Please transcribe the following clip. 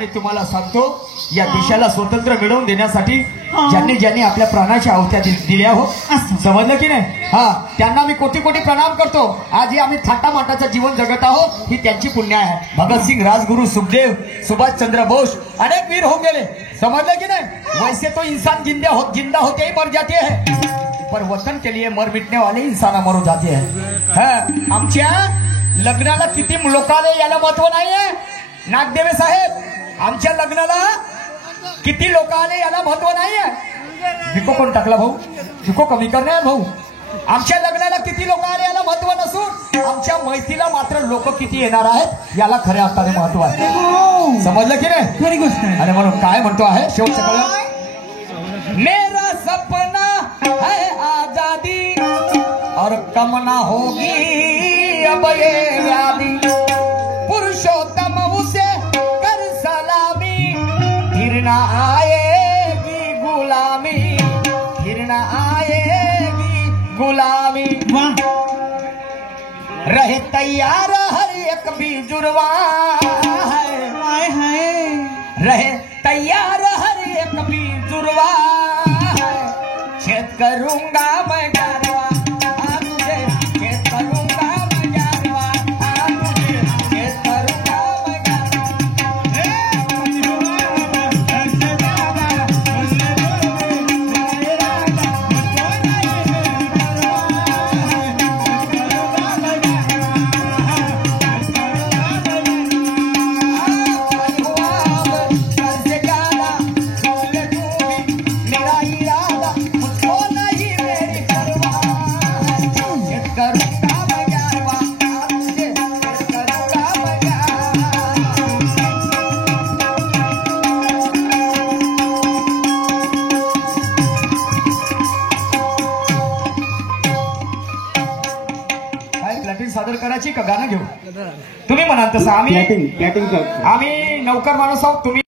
आणि तुम्हाला सांगतो या देशाला स्वातंत्र्य मिळवून देण्यासाठी ज्यांनी ज्यांनी आपल्या प्राणाच्या आहुत्या दिल्या हो, समजलं की नाही? त्यांना मी कोटी कोटी प्रणाम करतो. आज आम्ही थाटामाटाचं जीवन जगत आहोत, ही त्यांची पुण्य आहे. भगतसिंग, राजगुरु, सुखदेव, सुभाष चंद्र बोस अनेक वीर हो गेले, समझले कि नहीं? वैसे तो इंसान जिंदा होते ही मर जाते हैं, पर वतन के लिए मर मिटने वाले इंसान मरू जाते हैं. आमच्या लग्नाला किती लोकाले याला महत्व नाहीये नागदेवे साहेब. आमच्या लग्नाला किती लोक आले याला महत्व नाहीये. विको कोण टाकला भाऊ? विको कमी करणे भाऊ. आमच्या लग्नाला किती लोक आले याला महत्व नसून आमच्या मैत्रीला मात्र लोक किती येणार आहेत याला खऱ्या अर्थाने महत्व आहे. समजलं की नाही? खरी गोष्ट आहे. आणि म्हणून काय म्हणतो आहे शेवट सगळं, मेरा सपना है आजादी और कम ना होगी अब ये व्याधि, पुरुषोत्तम उसे कर सलामी, फिर ना आएगी गुलामी, फिर ना आएगी गुलामी. रहे तैयार हर एक भी जुर्वा है, रहे तैयार हर एक भी जुर्वा है. छेद करूंगा मैं गारवा, तुझे छेद करूंगा मैं गारवा, तुझे छेद करूंगा मैं सादर करायची का गाणं घेऊ? तुम्ही म्हणाल तसं. आम्ही नौकर माणूस आहोत. तुम्ही